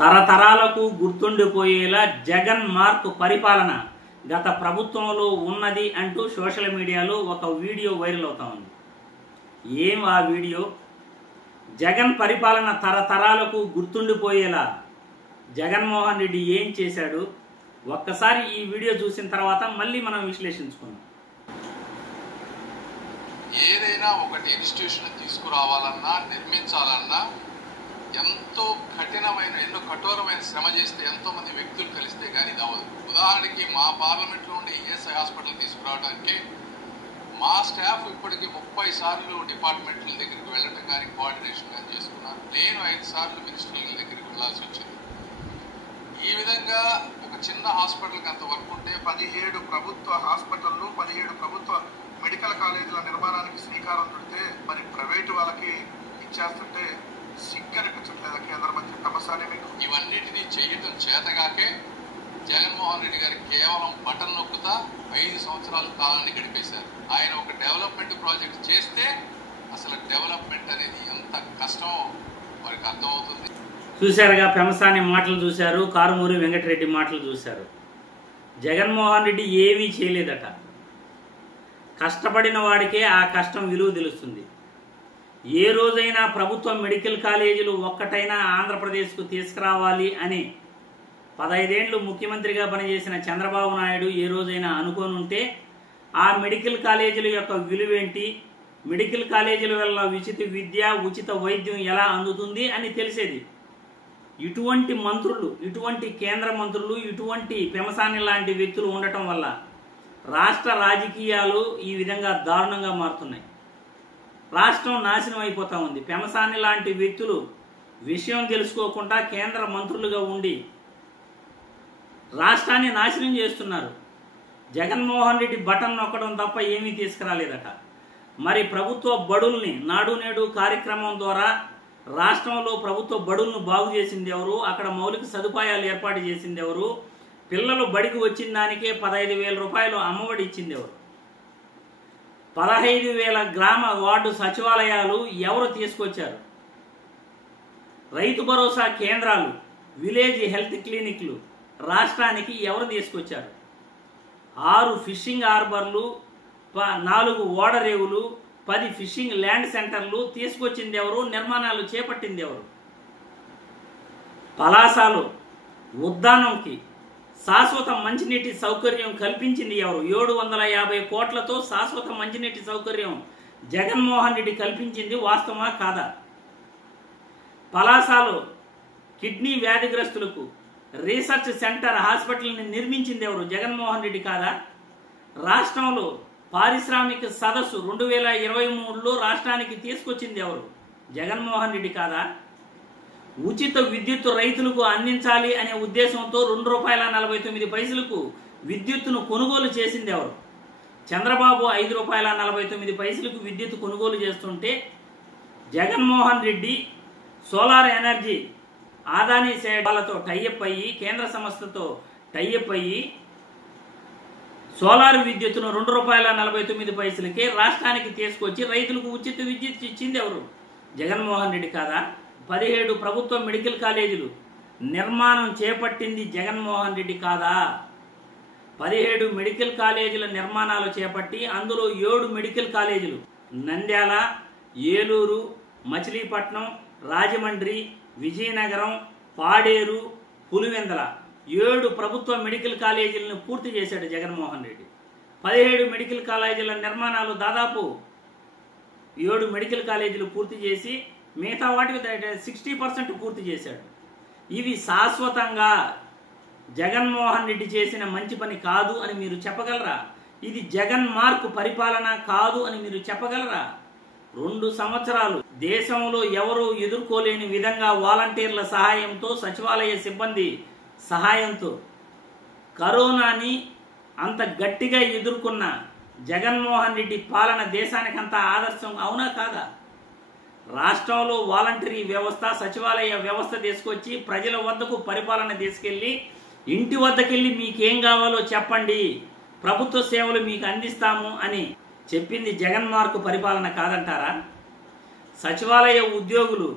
తరతరాలకు గుర్తుండిపోయేలా జగన్ మార్క్ పరిపాలన గత ప్రభుత్వంలో ఉన్నది అంటూ సోషల్ మీడియాలో ఒక వీడియో వైరల్ అవుతా ఉంది. ఏం ఆ వీడియో? జగన్ పరిపాలన తరతరాలకు గుర్తుండిపోయేలా జగన్మోహన్ రెడ్డి ఏం చేశాడు? ఒక్కసారి ఈ వీడియో చూసిన తర్వాత మళ్ళీ మనం విశ్లేషించుకుందాం. ఏదైనా ఒకటి ఇన్స్టిట్యూషన్ తీసుకురావాలన్నా నిర్మించాలన్నా ఎంతో ఎన్నో కఠోరమైన శ్రమ చేస్తే ఎంతో మంది వ్యక్తులు కలిస్తే కానీ ఇది అవ్వదు. ఉదాహరణకి మా పార్లమెంట్లో ఉండే ఈఎస్ఐ హాస్పిటల్ తీసుకురావడానికి మా స్టాఫ్ ఇప్పటికీ 30 సార్లు డిపార్ట్మెంట్ల దగ్గరికి వెళ్ళటం కానీ కోఆర్డినేషన్ కానీ చేసుకున్నారు. నేను 5 సార్లు మినిస్టర్ల దగ్గరికి వెళ్లాల్సి వచ్చింది. ఈ విధంగా ఒక చిన్న హాస్పిటల్కి అంత వర్క్ ఉంటే 17 ప్రభుత్వ హాస్పిటళ్ళు 17 ప్రభుత్వ మెడికల్ కాలేజీల నిర్మాణానికి శ్రీకారం చుడితే మరి ప్రైవేటు వాళ్ళకి ఇచ్చేస్తుంటే సిగ్గనిపించట్లేదా కేంద్ర మంత్రి తమసాని మీకు? ఇవన్నిటినీ చేయటం చేతగాకే జగన్మోహన్ రెడ్డి గారు కేవలం బటన్ నొక్కుతా 5 సంవత్సరాల కాలాన్ని గడిపేశారు. ఆయన ఒక డెవలప్మెంట్ ప్రాజెక్ట్ చేస్తే అసలు డెవలప్మెంట్ అనేది ఎంత కష్టమో వారికి అర్థమవుతుంది. చూశారుగా, పెమసాని మాటలు చూశారు, కారుమూరి వెంకటరెడ్డి మాటలు చూశారు. జగన్మోహన్ రెడ్డి ఏమీ చేయలేదట. కష్టపడిన వాడికే ఆ కష్టం విలువ తెలుస్తుంది. ఏ రోజైనా ప్రభుత్వ మెడికల్ కాలేజీలు ఒక్కటైనా ఆంధ్రప్రదేశ్కు తీసుకురావాలి అని 15 ఏళ్లు ముఖ్యమంత్రిగా పనిచేసిన చంద్రబాబు నాయుడు ఏ రోజైనా అనుకొని ఉంటే ఆ మెడికల్ కాలేజీల యొక్క విలువేంటి, మెడికల్ కాలేజీల వల్ల ఉచిత విద్య ఉచిత వైద్యం ఎలా అందుతుంది అని తెలిసేది. ఇటువంటి మంత్రులు, ఇటువంటి కేంద్ర మంత్రులు, ఇటువంటి పెమసాని లాంటి వ్యక్తులు ఉండటం వల్ల రాష్ట్ర రాజకీయాలు ఈ విధంగా దారుణంగా మారుతున్నాయి. రాష్ట్రం నాశనం అయిపోతూ ఉంది. పెమసాని లాంటి వ్యక్తులు విషయం తెలుసుకోకుండా కేంద్ర మంత్రులుగా ఉండి రాష్ట్రాన్ని నాశనం చేస్తున్నారు. జగన్మోహన్ రెడ్డి బటన్ నొక్కడం తప్ప ఏమీ తీసుకురాలేదట. మరి ప్రభుత్వ బడుల్ని నాడు నేడు కార్యక్రమం ద్వారా రాష్ట్రంలో ప్రభుత్వ బడులను బాగు చేసింది ఎవరు? అక్కడ మౌలిక సదుపాయాలు ఏర్పాటు చేసింది ఎవరు? పిల్లలు బడికి వచ్చిన దానికే 15,000 రూపాయలు అమ్మఒడి ఇచ్చింది ఎవరు? 15,000 గ్రామ వార్డు సచివాలయాలు ఎవరు తీసుకొచ్చారు? రైతు భరోసా కేంద్రాలు, విలేజ్ హెల్త్ క్లినిక్లు రాష్ట్రానికి ఎవరు తీసుకొచ్చారు? 6 ఫిషింగ్ హార్బర్లు, 4 ఓడరేవులు, 10 ఫిషింగ్ ల్యాండ్ సెంటర్లు తీసుకొచ్చింది ఎవరు? నిర్మాణాలు చేపట్టింది ఎవరు? పలాసలో ఉద్దానంకి శాశ్వత మంచినీటి సౌకర్యం కల్పించింది ఎవరు? 750 కోట్లతో శాశ్వత మంచినీటి సౌకర్యం జగన్మోహన్ రెడ్డి కల్పించింది వాస్తవమా కాదా? పలాసలో కిడ్నీ వ్యాధిగ్రస్తులకు రీసెర్చ్ సెంటర్ హాస్పిటల్ని నిర్మించింది ఎవరు? జగన్మోహన్ రెడ్డి కాదా? రాష్ట్రంలో పారిశ్రామిక సదస్సు 2023లో రాష్ట్రానికి తీసుకొచ్చింది ఎవరు? జగన్మోహన్ రెడ్డి కాదా? ఉచిత విద్యుత్ రైతులకు అందించాలి అనే ఉద్దేశంతో ₹2.49 విద్యుత్తును కొనుగోలు చేసింది ఎవరు? చంద్రబాబు ₹5.49 విద్యుత్ కొనుగోలు చేస్తుంటే జగన్మోహన్ రెడ్డి సోలార్ ఎనర్జీ ఆదాని సేవలతో టైఅప్ అయ్యి, కేంద్ర సంస్థతో టైఅప్ అయ్యి సోలార్ విద్యుత్తును ₹2.49 రాష్ట్రానికి తీసుకొచ్చి రైతులకు ఉచిత విద్యుత్ ఇచ్చింది ఎవరు? జగన్మోహన్ రెడ్డి కాదా? 17 ప్రభుత్వ మెడికల్ కాలేజీలు నిర్మాణం చేపట్టింది జగన్మోహన్ రెడ్డి కాదా? 17 మెడికల్ కాలేజీల నిర్మాణాలు చేపట్టి అందులో 7 మెడికల్ కాలేజీలు నంద్యాల, ఏలూరు, మచిలీపట్నం, రాజమండ్రి, విజయనగరం, పాడేరు, పులివెందల 7 ప్రభుత్వ మెడికల్ కాలేజీలను పూర్తి చేశాడు జగన్మోహన్ రెడ్డి. 17 మెడికల్ కాలేజీల నిర్మాణాలు దాదాపు 7 మెడికల్ కాలేజీలు పూర్తి చేసి మిగతా వాటికి 60% పూర్తి చేశాడు. ఇవి శాశ్వతంగా జగన్మోహన్ రెడ్డి చేసిన మంచి పని కాదు అని మీరు చెప్పగలరా? ఇది జగన్ మార్క్ పరిపాలన కాదు అని మీరు చెప్పగలరా? 2 సంవత్సరాలు దేశంలో ఎవరూ ఎదుర్కోలేని విధంగా వాలంటీర్ల సహాయంతో, సచివాలయ సిబ్బంది సహాయంతో కరోనాని అంత గట్టిగా ఎదుర్కొన్న జగన్మోహన్ రెడ్డి పాలన దేశానికంతా ఆదర్శం అవునా కాదా? రాష్ట్రంలో వాలంటరీ వ్యవస్థ, సచివాలయ వ్యవస్థ తీసుకొచ్చి ప్రజల వద్దకు పరిపాలన తీసుకెళ్లి ఇంటి వద్దకెళ్ళి మీకేం కావాలో చెప్పండి, ప్రభుత్వ సేవలు మీకు అందిస్తాము అని చెప్పింది జగన్ మార్క్ పరిపాలన కాదంటారా? సచివాలయ ఉద్యోగులు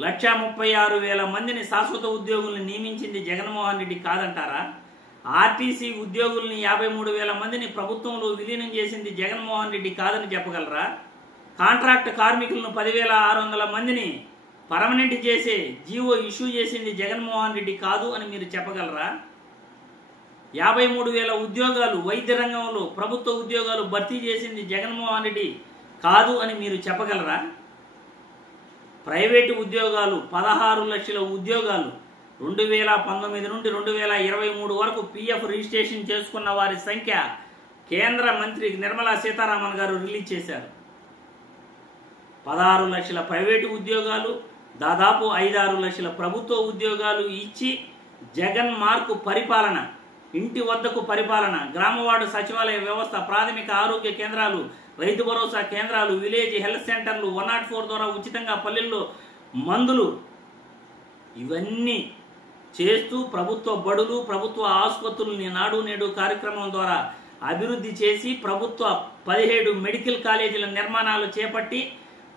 1,36,000 మందిని శాశ్వత ఉద్యోగుల్ని నియమించింది జగన్మోహన్ రెడ్డి కాదంటారా? ఆర్టీసీ ఉద్యోగుల్ని 53,000 మందిని ప్రభుత్వంలో విలీనం చేసింది జగన్మోహన్ రెడ్డి కాదని చెప్పగలరా? కాంట్రాక్ట్ కార్మికులను 10,600 మందిని పర్మనెంట్ చేసే జీవో ఇష్యూ చేసింది జగన్మోహన్ రెడ్డి కాదు అని మీరు చెప్పగలరా? 53,000 ఉద్యోగాలు వైద్య రంగంలో ప్రభుత్వ ఉద్యోగాలు భర్తీ చేసింది జగన్మోహన్ రెడ్డి కాదు అని మీరు చెప్పగలరా? ప్రైవేటు ఉద్యోగాలు 16 లక్షల ఉద్యోగాలు 2019 నుండి 2023 వరకు పిఎఫ్ రిజిస్ట్రేషన్ చేసుకున్న వారి సంఖ్య కేంద్ర మంత్రి నిర్మలా సీతారామన్ గారు రిలీజ్ చేశారు. 16 లక్షల ప్రైవేటు ఉద్యోగాలు, దాదాపు 5-6 లక్షల ప్రభుత్వ ఉద్యోగాలు ఇచ్చి జగన్ మార్కు పరిపాలన, ఇంటి వద్దకు పరిపాలన, గ్రామవార్డు సచివాలయ వ్యవస్థ, ప్రాథమిక ఆరోగ్య కేంద్రాలు, రైతు భరోసా కేంద్రాలు, విలేజ్ హెల్త్ సెంటర్లు, 104 ద్వారా ఉచితంగా పల్లెల్లో మందులు, ఇవన్నీ చేస్తూ ప్రభుత్వ బడులు, ప్రభుత్వ ఆసుపత్రుల్ని నాడు నేడు కార్యక్రమం ద్వారా అభివృద్ధి చేసి ప్రభుత్వ 17 మెడికల్ కాలేజీల నిర్మాణాలు చేపట్టి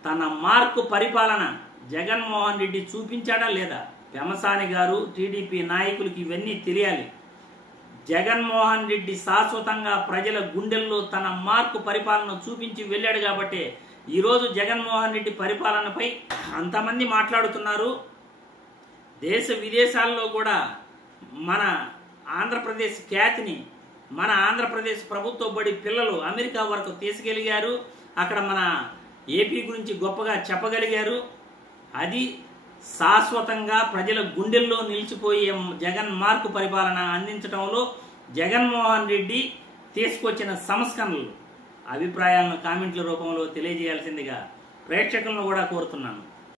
తన మార్కు పరిపాలన జగన్మోహన్ రెడ్డి చూపించాడా లేదా? పెమసాని గారు, టీడీపీ నాయకులకి ఇవన్నీ తెలియాలి. జగన్మోహన్ రెడ్డి శాశ్వతంగా ప్రజల గుండెల్లో తన మార్కు పరిపాలన చూపించి వెళ్ళాడు కాబట్టి ఈరోజు జగన్మోహన్ రెడ్డి పరిపాలనపై అంతమంది మాట్లాడుతున్నారు. దేశ విదేశాల్లో కూడా మన ఆంధ్రప్రదేశ్ ఖ్యాతిని, మన ఆంధ్రప్రదేశ్ ప్రభుత్వ బడి పిల్లలు అమెరికా వరకు తీసుకెళ్ళగారు. అక్కడ మన ఏపీ గురించి గొప్పగా చెప్పగలిగారు. అది శాశ్వతంగా ప్రజల గుండెల్లో నిలిచిపోయే జగన్ మార్కు పరిపాలన అందించడంలో జగన్మోహన్ రెడ్డి తీసుకొచ్చిన సంస్కరణలు, అభిప్రాయాలను కామెంట్ల రూపంలో తెలియజేయాల్సిందిగా ప్రేక్షకులను కూడా కోరుతున్నాను.